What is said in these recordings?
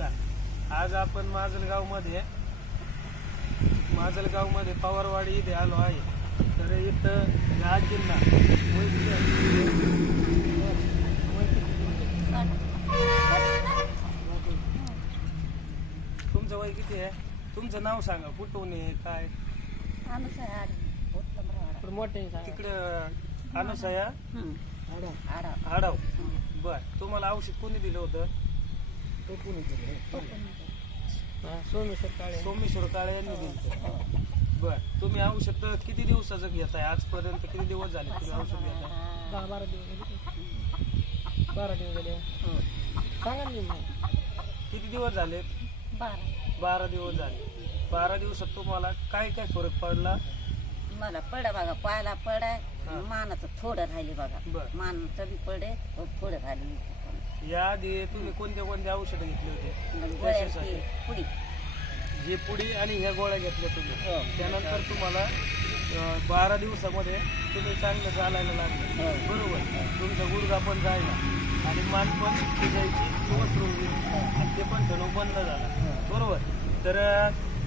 नमस्कार. आज आपण माजलगाव मध्ये पवारवाडी इथे आलो आहे. तर इथं या आजींना तुमचं वय किती आहे? तुमचं नाव सांगा, कुठून आहे काय? तिकडं अनुसया आडाव. बर, तुम्हाला औषध कोणी दिलं होतं? सोमेश्वर काळे यांनी दिलं. बर, तुम्ही औषध किती दिवसाचं घेताय? आजपर्यंत किती दिवस झाले तुम्ही औषध घेताय? 12 दिवस झाले. सांगा ना किती दिवस झाले? 12 दिवस झाले. 12 दिवसात तुम्हाला काय काय फरक पडला? मला पडा बघा, पायाला पडाय, मानाचं थोडं राहिले बघा. बरं. मानाचं बी पडे थोडं राहिले. याआधी तुम्ही कोणते कोणते औषधं घेतले होते? गोळ्यांची पुडी, जे पुडी आणि ह्या गोळ्या घेतल्या तुम्ही, हो. त्यानंतर तुम्हाला 12 दिवसामध्ये तुम्ही चांगलं चालायला लागले. बरोबर. तुमचा गुडघा पण जायला आणि मान पण शिजायची वसरून गेली, ते पण ठणू बंद झाला. बरोबर. तर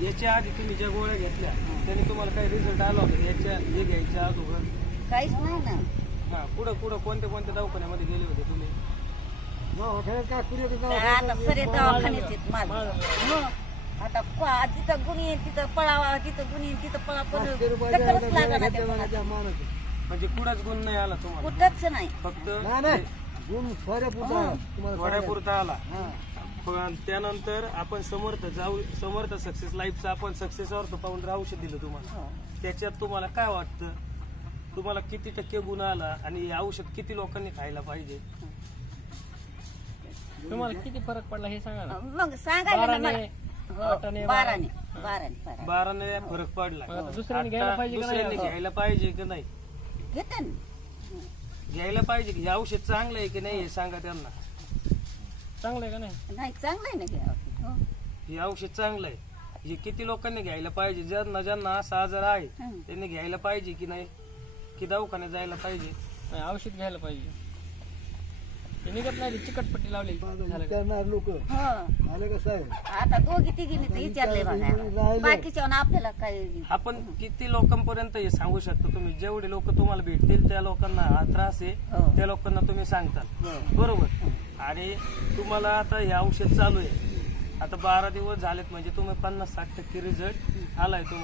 याच्या आधी तुम्ही ज्या गोळ्या घेतल्या त्याने तुम्हाला काही रिझल्ट आला होता याच्या हे घ्यायच्या अगोदर? काहीच नाही ना. हा, पुढं कोणत्या कोणत्या दवाखान्यामध्ये गेले होते तुम्ही? आता सरे दवाखान्यात आहेत माझं. आता जिथं गुणी आहे तिथं पळावा, जिथं गुणी आहे तिथं पळा, पण चक्करच लागणार त्या कोणाच्या. म्हणजे कुठंच गुण नाही आला तुम्हाला? कुठंच नाही. फक्त थोड्यापुरता आला. पण त्यानंतर आपण समर्थ सक्सेस लाईफचा आपण सक्सेस ऑर्थो पाहून औषध दिलं तुम्हाला. त्याच्यात तुम्हाला काय वाटतं? तुम्हाला किती टक्के गुण आला आणि हे औषध किती लोकांनी खायला पाहिजे? तुम्हाला किती फरक पडला हे सांगा ना. मग सांगायला ना मला. 12ने फरक पडला. आता दुसऱ्याने घ्यायला पाहिजे का नाही? दुसऱ्यांनी घ्यायला पाहिजे की नाही? घेते ना. घ्यायला पाहिजे की? हे औषध चांगलं आहे की नाही हे सांगा त्यांना. चांगलं आहे का नाही? नाही, चांगलं आहे ना घ्या. हो. हे औषध चांगलं आहे. हे किती लोकांनी घ्यायला पाहिजे? ज्यांना असा आजार आहे त्यांनी घ्यायला पाहिजे की नाही? की दवाखान्यात जायला पाहिजे? नाही, औषध घ्यायला पाहिजे. ते निघत नाही, चिकटपट्टी लावली लोक हो. कसं आहे आता दोघी तिघींनी तर विचारले बघा, बाकीच्या आपल्याला काय. आपण किती लोकांपर्यंत हे सांगू शकतो? तुम्ही जेवढे लोक तुम्हाला भेटतील त्या लोकांना हा त्रास आहे त्या लोकांना तुम्ही सांगताल. बरोबर. आणि तुम्हाला आता हे औषध चालू आहे, आता 12 दिवस झालेत म्हणजे तुम्ही 50-60% रिझल्ट आलाय तुम्हाला.